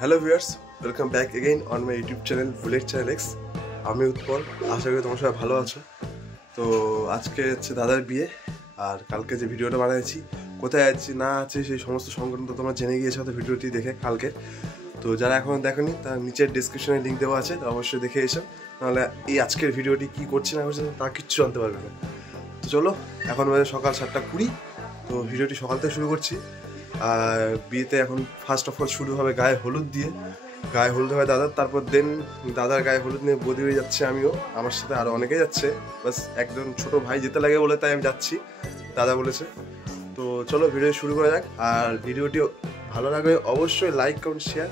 Hello viewers, welcome back again on my YouTube channel bullet channel x. আমি উৎপল, আশা করি তোমার সবাই ভালো আছো। তো আজকে হচ্ছে দাদার বিয়ে, আর কালকে যে ভিডিওটা বানিয়েছি কোথায় আছি না আছে সেই সমস্ত সংগঠন তো তোমরা জেনে গিয়েছো তো ভিডিওটি দেখে কালকে। তো যারা এখনও দেখোনি তার নিচের ডিসক্রিপশনে লিঙ্ক দেওয়া আছে, তো অবশ্যই দেখে এসো, নাহলে এই আজকের ভিডিওটি কী করছে না করছে তা কিচ্ছু জানতে পারবে না। তো চলো, এখন বাজে সকাল 7:20। তো ভিডিওটি সকাল থেকে শুরু করছি। আর বিয়েতে এখন ফার্স্ট অফ অল শুরু হবে গায়ে হলুদ দিয়ে। গায়ে হলুদ হবে দাদার, তারপর দেন দাদার গায়ে হলুদ নিয়ে বৌদি হয়ে যাচ্ছে, আমিও, আমার সাথে আরও অনেকেই যাচ্ছে। বাস একজন ছোট ভাই যেতে লাগে বলে তাই আমি যাচ্ছি, দাদা বলেছে। তো চলো ভিডিও শুরু করা যাক। আর ভিডিওটি ভালো লাগবে অবশ্যই লাইক কমেন্ট শেয়ার,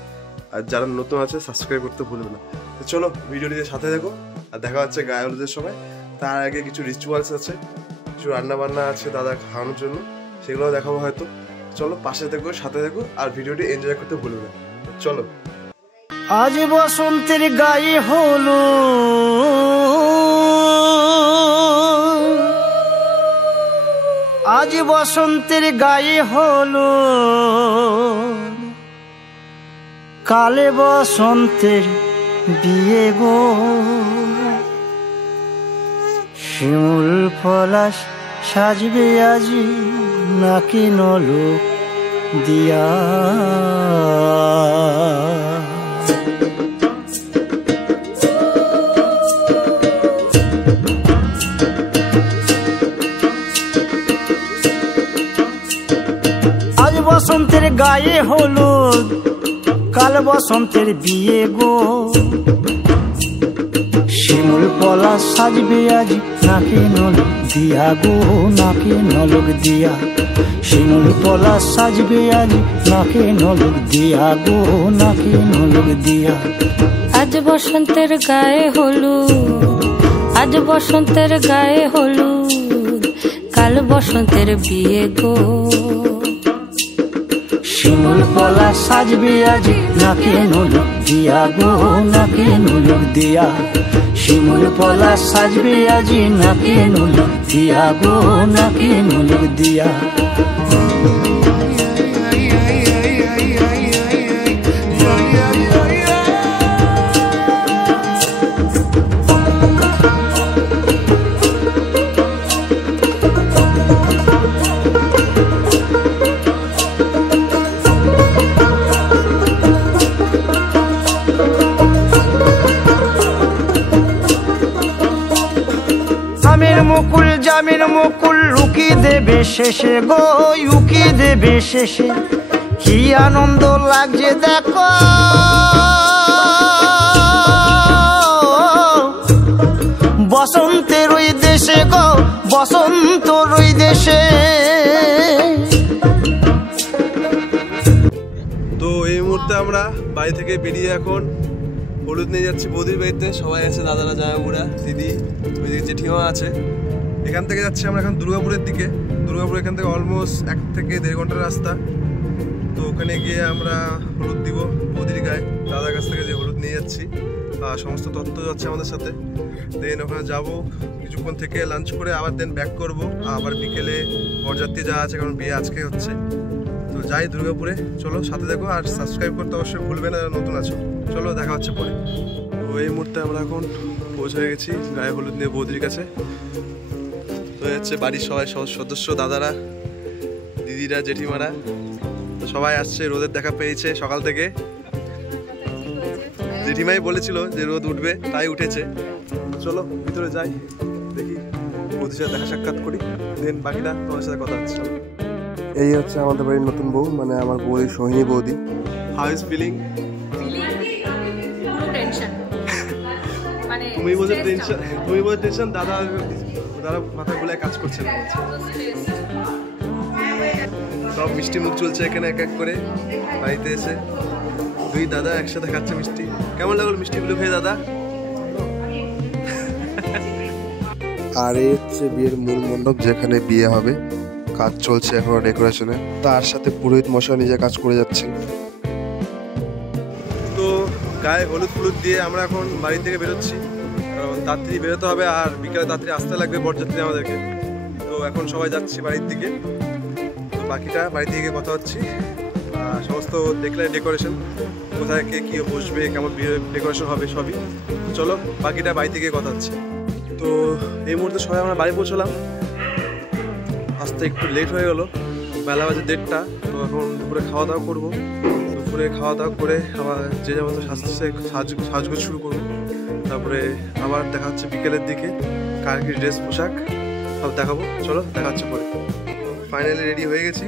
আর যারা নতুন আছে সাবস্ক্রাইব করতে ভুলবে না। তো চলো ভিডিওটিতে সাথে দেখো, আর দেখা হচ্ছে গায়ে হলুদের সময়। তার আগে কিছু রিচুয়ালস আছে, কিছু রান্না বান্না আছে দাদা খাওয়ানোর জন্য, সেগুলোও দেখাবো হয়তো। চলো পাশে দেখো, সাথে দেখো, আর ভিডিওটি এনজয় করতে ভুলবে না। চলো। আজ বসন্তের গায়ে হলো, আজ বসন্তের গায়ে হলো, কালে বসন্তের বিয়ে গো। শিমুল পলাশ সাজবে আজি নাকি নলক দিয়া। আজ বসন্তের গায়ে হলুদ, কাল বসন্তের বিয়ে গো। শিমুল পলাশ সাজবে আজি নাকি নলক দিয়া গো, নাকি নলক দিয়া। শিমুল পলাশ সাজবে আজি নাকি নলক দিয়া গো, নাকি নলক দিয়া। আজ বসন্তের গায়ে হলুদ, আজ বসন্তের গায়ে হলুদ, কাল বসন্তের বিয়ে গো। শিমুল পলাশ সাজবে আজি নাকি নলক দিয়া গো, নাকি নলক দিয়া। শিমুল পলাশ সাজবে আজি নাকি নলক দিয়া গো, নাকি নলক দিয়া। মুকুল জামিন মুকুল লুকি দেবে শেষে গো, লুকি দেবে শেষে। কি আনন্দ লাগছে দেখো, বসন্তের ওই দেশে গো, বসন্ত ওই দেশে। তো এই মুহূর্তে আমরা বাড়ি থেকে বেরিয়ে এখন হলুদ নিয়ে যাচ্ছি বৌদির বাড়িতে। সবাই আছে, দাদারা, জামাইবুড়া, দিদি, ওইদিকে জেঠিমা আছে। এখান থেকে যাচ্ছি আমরা এখন দুর্গাপুরের দিকে। দুর্গাপুর এখান থেকে অলমোস্ট 1 থেকে 1.5 ঘন্টার রাস্তা। তো ওখানে গিয়ে আমরা হলুদ দিব বৌদির গায়ে। দাদার কাছ থেকে যে হলুদ নিয়ে যাচ্ছি, সমস্ত তথ্য যাচ্ছে আমাদের সাথে। দেন ওখানে যাবো, কিছুক্ষণ থেকে লাঞ্চ করে আবার দেন ব্যাক করব। আবার বিকেলে বরযাত্রী যাওয়া আছে, কারণ বিয়ে আজকে হচ্ছে। তো যাই দুর্গাপুরে, চলো সাথে দেখো, আর সাবস্ক্রাইব করতে অবশ্যই ভুলবে না নতুন আছো। চলো দেখা হচ্ছে পরে। তো এই মুহূর্তে আমরা এখন পৌঁছে গেছি গায়ে হলুদ নিয়ে বৌদির কাছে। তো হচ্ছে বাড়ির সবাই সদস্য, দাদারা, দিদিরা, জেঠিমারা, তো সবাই আসছে। রোদের দেখা পেয়েছে সকাল থেকে, জেঠিমাই বলেছিল যে রোদ উঠবে, তাই উঠেছে। চলো ভিতরে যাই, দেখি বৌদির সাথে দেখা সাক্ষাৎ করি, দেন বাকিটা তোমার সাথে কথা হচ্ছে। এই হচ্ছে আমাদের বাড়ির নতুন বউ, মানে আমার বৌদি, সোহিনী বৌদি। How is feeling? তুমি বলছো টেনশন, তুমি বলছো টেনশন, দাদা মাথা গুলায় কাজ করছে না। সব মিষ্টি মুখ চলছে এখানে এক এক করে বাড়িতে এসে। দুই দাদা একসাথে খাচ্ছে মিষ্টি। কেমন লাগলো মিষ্টিগুলো খেয়ে দাদা? আর এই হচ্ছে বিয়ের মূল মণ্ডপ, যেখানে বিয়ে হবে। কাজ চলছে এখনো ডেকোরেশনে, তার সাথে পুরোহিত মশাই নিজে কাজ করে যাচ্ছেন। তো গায়ে হলুদ ফুলুদ দিয়ে আমরা এখন বাড়ি থেকে বেরোচ্ছি, কারণ তাড়াতাড়ি বেরোতে হবে, আর বিকেলে তাড়াতাড়ি আসতে লাগবে বরযাত্রী আমাদেরকে। তো এখন সবাই যাচ্ছি বাড়ির দিকে। তো বাকিটা বাড়ি থেকে কথা হচ্ছি। সমস্ত দেখলে ডেকোরেশন কোথায় কে কী বসবে, কেমন ডেকোরেশন হবে সবই। চলো বাকিটা বাড়িতে গিয়ে কথা হচ্ছে। তো এই মুহূর্তে সবাই আমরা বাড়ি পৌঁছলাম, আসতে একটু লেট হয়ে গেলো, বেলা বাজে 1:30। তো এখন দুপুরে খাওয়া দাওয়া করবো, দুপুরে খাওয়া দাওয়া করে আবার যে যার মতো সাজগোজ শুরু করবো। তারপরে আবার দেখা হচ্ছে বিকেলের দিকে, কার কি ড্রেস পোশাক সব দেখাবো। চলো দেখা হচ্ছে পরে। ফাইনালি রেডি হয়ে গেছি,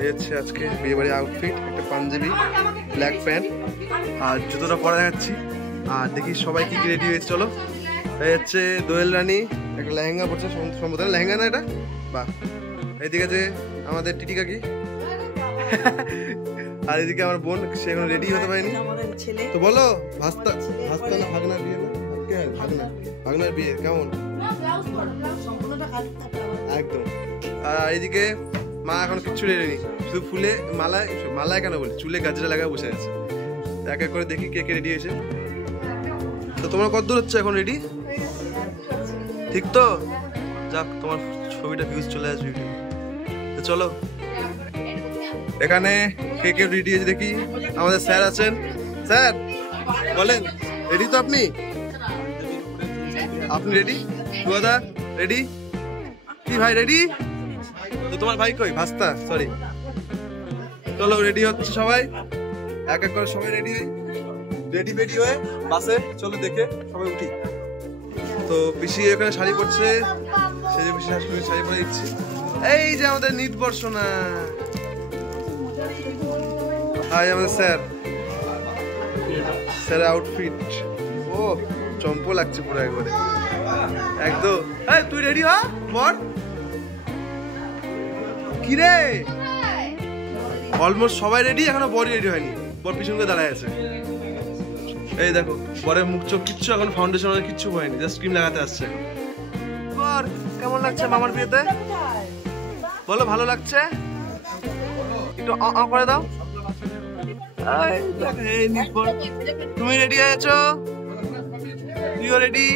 এই হচ্ছে আজকে বিয়েবাড়ির আউটফিট, একটা পাঞ্জাবি, ব্ল্যাক প্যান্ট আর জুতোটা পরে দেখাচ্ছি। আর দেখি সবাই কি কি রেডি হয়েছে। চলো, এই হচ্ছে দোয়েল রানী একটা লেহেঙ্গা পড়ছে, সম্ভবত লেহেঙ্গা না এটা, বাহ। এইদিকে যে আমাদের টিটি কাকি, আর এদিকে আমার বোন, সে এখন রেডি হতে পারেনি। তো বলো, ভাস্তা না ভাগনার বিয়ে না, ভাগনার বিয়ে কেমন একদম। আর এইদিকে মা এখন কিচ্ছু রেডি নেই, শুধু ফুলে মালায় কেন বলি, চুলে গাজরা লাগায় বসে আছে। এক এক করে দেখি কে কে রেডি হয়েছে। তো তোমার কত দূর হচ্ছে এখন রেডি, ঠিক তো? যাক, তোমার ছবিটা ভিউজ চলে আসবে। তো চলো, এখানে কে কে রেডি হয়েছে দেখি। আমাদের স্যার আছেন, স্যার বলেন রেডি তো? আপনি রেডি? দাদা রেডি? কি ভাই রেডি? তো তোমার ভাই কই? ভাস্তা, সরি। চলো রেডি হচ্ছে সবাই, এক এক করে সবাই রেডি হয়ে বাসে চলো, দেখে সবাই উঠি। তো পিসি এখানে শাড়ি পরছে, সেই যে পিসি শাড়ি পরে দিচ্ছি। এই যে আমাদের নিতবর্ষনা, হাই আমাদের স্যার আউটফিট, ও চম্পো লাগছে পুরো একবারে একদম। এই তুই রেডি হ বর, কি রে? অলমোস্ট সবাই রেডি, এখনো বরই রেডি হয়নি, বর পিছনে দাঁড়ায় আছে। এই দেখো বরের মুখ চোখ কিচ্ছু, এখন ফাউন্ডেশন কিচ্ছু হয়নি, জাস্ট ক্রিম লাগাতে আসছে। বর কেমন লাগছে মামার বিয়েতে? বলো ভালো লাগছে? একটু করে দাও। তুমি রেডি আছো? তুইও রেডি?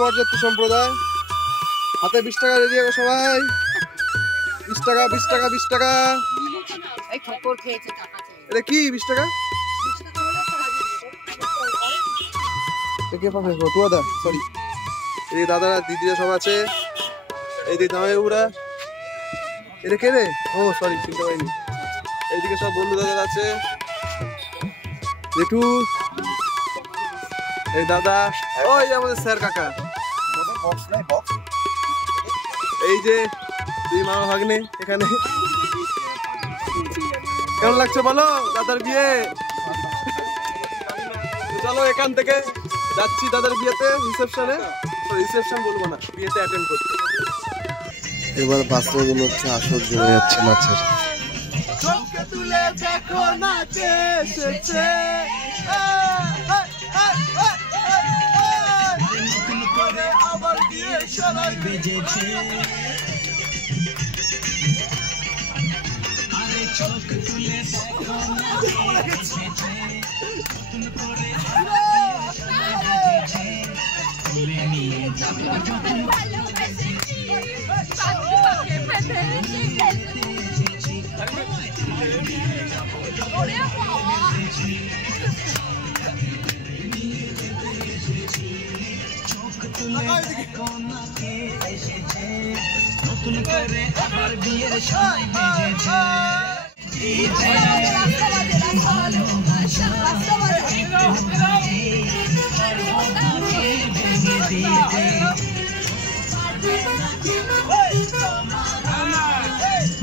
বরযাত্রী সম্প্রদায় হাতে 20 টাকা রেডি হবে সবাই। 20 টাকা 20 টাকা 20 টাকা। এটা কি 20 টাকা? সরি, এই দাদারা দিদিরা সব আছে, এই দিদি জামাইবাবুরা। এটা কে রে? ও সরি, চিনতে পারিনি। এইদিকে সব বন্ধু দাদা আছে, জেঠু, এই দাদা, ওই আমাদের স্যার কাকা, এই যে দুই মামা ভাগ্নে এখানে। কেমন লাগছে বলো দাদার বিয়ে? চলো এখান থেকে যাচ্ছি দাদার বিয়েতে, রিসেপশন বলবো না, বিয়েতে অ্যাটেন্ড করতে। এবার বাচ্চাগুলো হচ্ছে আসর জমে যাচ্ছে নাচের। দেখো না কে এসেছে, নতুন করে আবার বিয়ের সানাই বেজেছে। আরে চোখ তুলে দেখো না কে এসেছে, নতুন করে তুলে নিয়ে যাবো যখন ভালোবেসেছি, পাখি পেতে এসেছি, তুলে নিয়ে যাবো যখন ভালোবেসেছি, চোখ তুলে দেখো না কে এসেছে, নতুন করে আবার বিয়ের সানাই বেজেছে।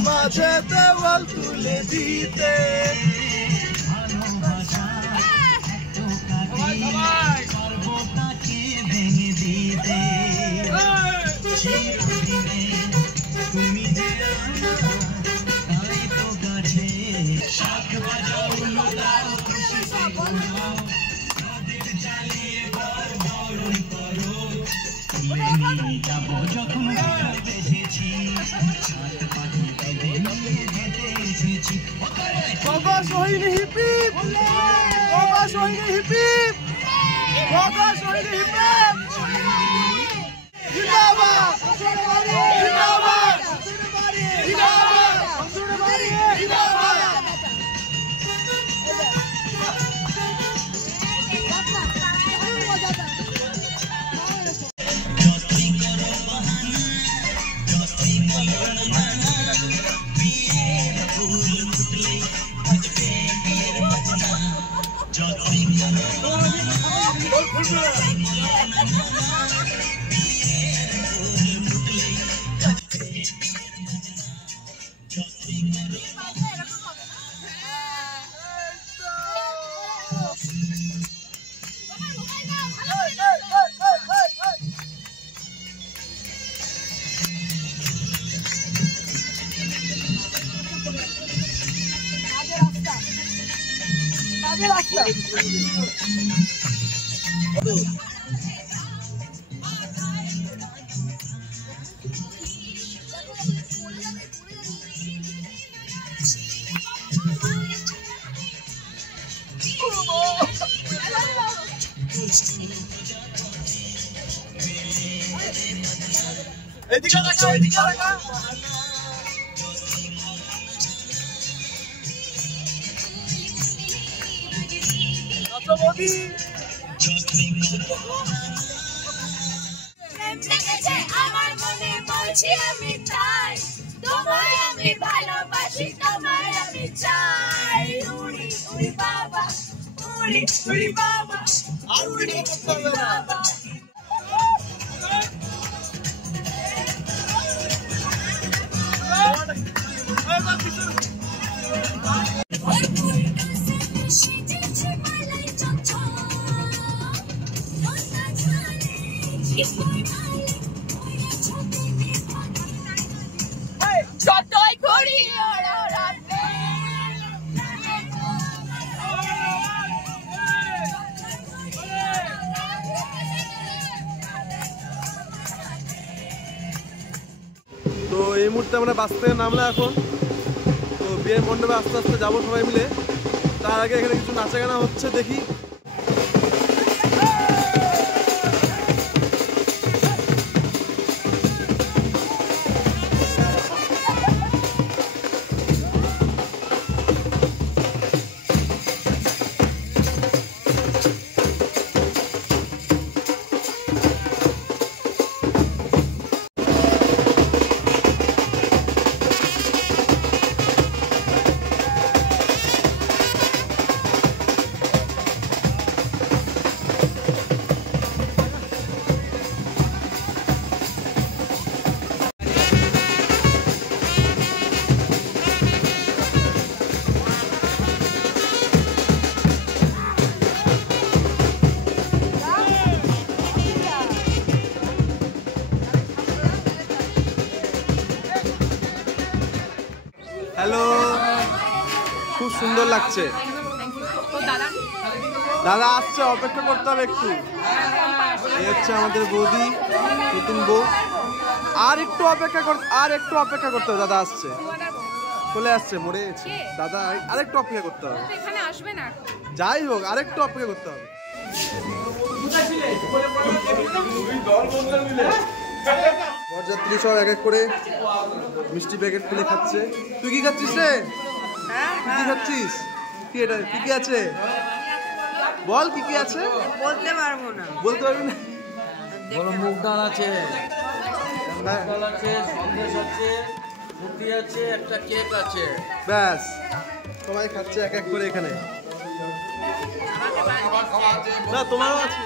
মাঝে দেওয়াল তুলে দিতে, সর্বটাকে ভেঙে দিতে, তুমি যে তাই তো গাছে শাক বাজাও লুদাও খুশি বলো, নদীর জ্বালিয়ে বরণ করো, তুলে নিয়ে যাবো যখন বেঁধেছি, সাত পাখি বেঁধে নিয়ে যেতে এসেছি। বাবা সোহিনী হিপি, বাবা সোহিনী হিপি, বাবা সোহিনী হিপি, জিন্দাবাদ জিন্দাবাদ জিন্দাবাদ জিন্দাবাদ। এদিকে দেখা, এদিকে দেখা। আমার মনে বলছি আমি চাই, তোমায় আমি ভালোবাসি, তোমায় আমি চাই। উড়ি উড়ি বাবা, উড়ি উড়ি বাবা, আর উড়ি বাবা। যতই করি ওড়াবে, তো এই মুহূর্তে আমরা বাস থেকে নামলাম এখন। তো বিয়ের মণ্ডপে আস্তে আস্তে যাবো সবাই মিলে। তার আগে এখানে কিছু নাচা গানা হচ্ছে, দেখি। সুন্দর লাগছে। দাদা আসছে, অপেক্ষা করতে হবে একটু। এই হচ্ছে আমাদের বৌদি, নতুন বউ। আর একটু অপেক্ষা করতে হবে। দাদা আসছে, চলে আসছে, মরে গেছে দাদা। আরেকটু অপেক্ষা করতে হবে। যাই হোক, আরেকটু অপেক্ষা করতে হবে। বরযাত্রী সব এক এক করে মিষ্টি প্যাকেট খুলে খাচ্ছে। তুই কি খাচ্ছিস রে? কি খাচ্ছিস? কি এটা? কি কি আছে বল, কি কি আছে? বলতে পারবো না। বলতে পারবি না? বড় মুগ ডাল আছে, ডাল আছে, সন্দেশ আছে, মুড়ি আছে, একটা কেক আছে। ব্যাস, সবাই খাচ্ছে এক এক করে এখানে। না, তোমারও আছে।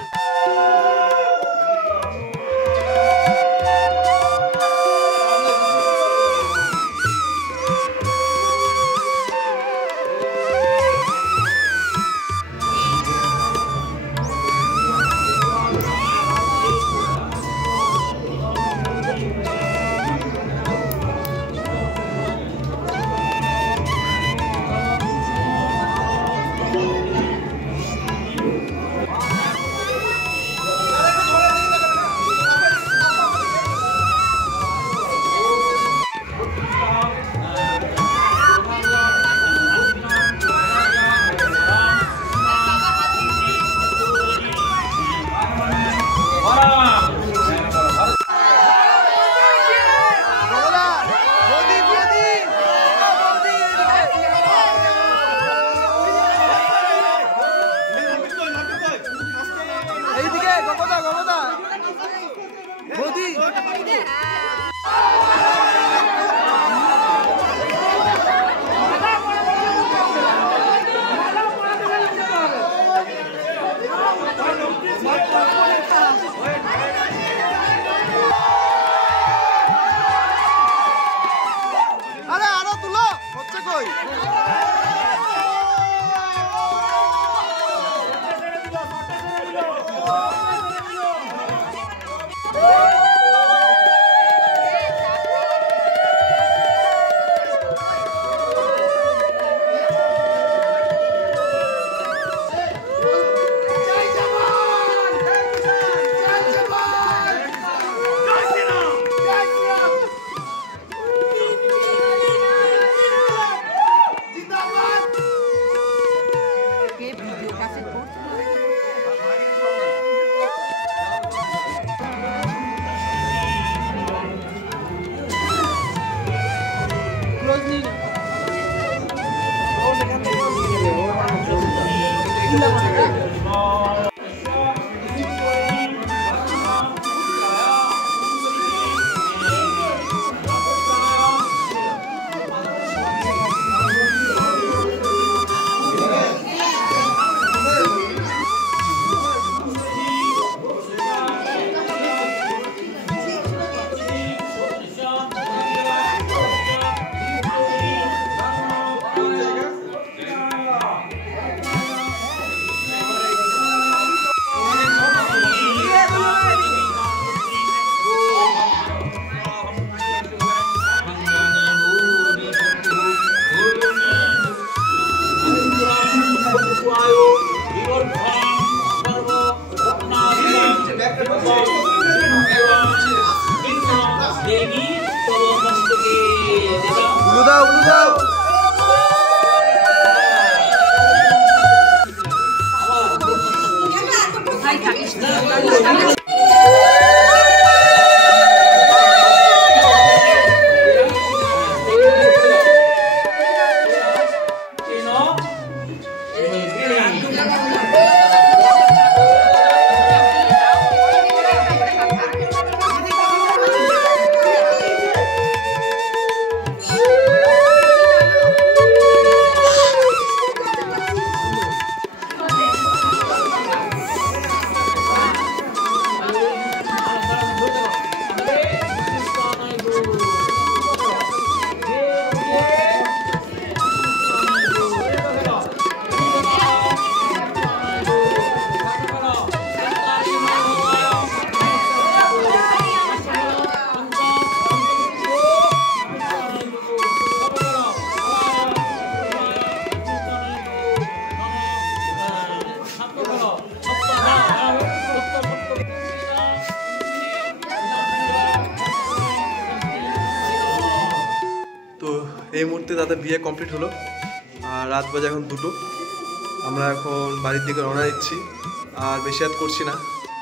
এই মুহূর্তে দাদা বিয়ে কমপ্লিট হলো আর রাত বাজে এখন 2টো। আমরা এখন বাড়ির দিকে রওনা দিচ্ছি। আর বেশি রাত করছি না,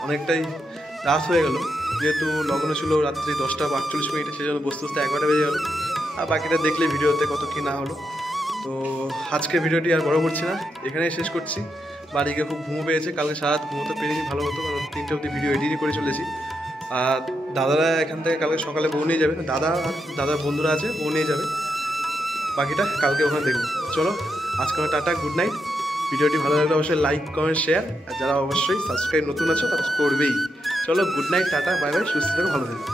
অনেকটাই রাত হয়ে গেল, যেহেতু লগ্ন ছিল রাত্রি 10:48, সেই জন্য বসতে বসতে 11টা বেজে গেল। আর বাকিটা দেখলে ভিডিওতে কত কী না হলো। তো আজকে ভিডিওটি আর বড় করছি না, এখানেই শেষ করছি। বাড়ি গিয়ে খুব ঘুমো পেয়েছে, কালকে সারা রাত ঘুমোতে পেরেছি ভালো হতো, কারণ 3টে অবধি ভিডিও এডিটই করে চলেছি। আর দাদারা এখান থেকে কালকে সকালে বউ নিয়ে যাবে, দাদা আর দাদার বন্ধুরা আছে, বউ নিয়ে যাবে। বাকিটা কালকে ওখানে দেখব। চলো আজকে আমার টাটা, গুড নাইট। ভিডিওটি ভালো লাগলে অবশ্যই লাইক কমেন্ট শেয়ার, আর যারা অবশ্যই সাবস্ক্রাইব নতুন আছো তারা করবেই। চলো good night, tata, bye bye, সুস্থ থেকো, ভালো থেকো।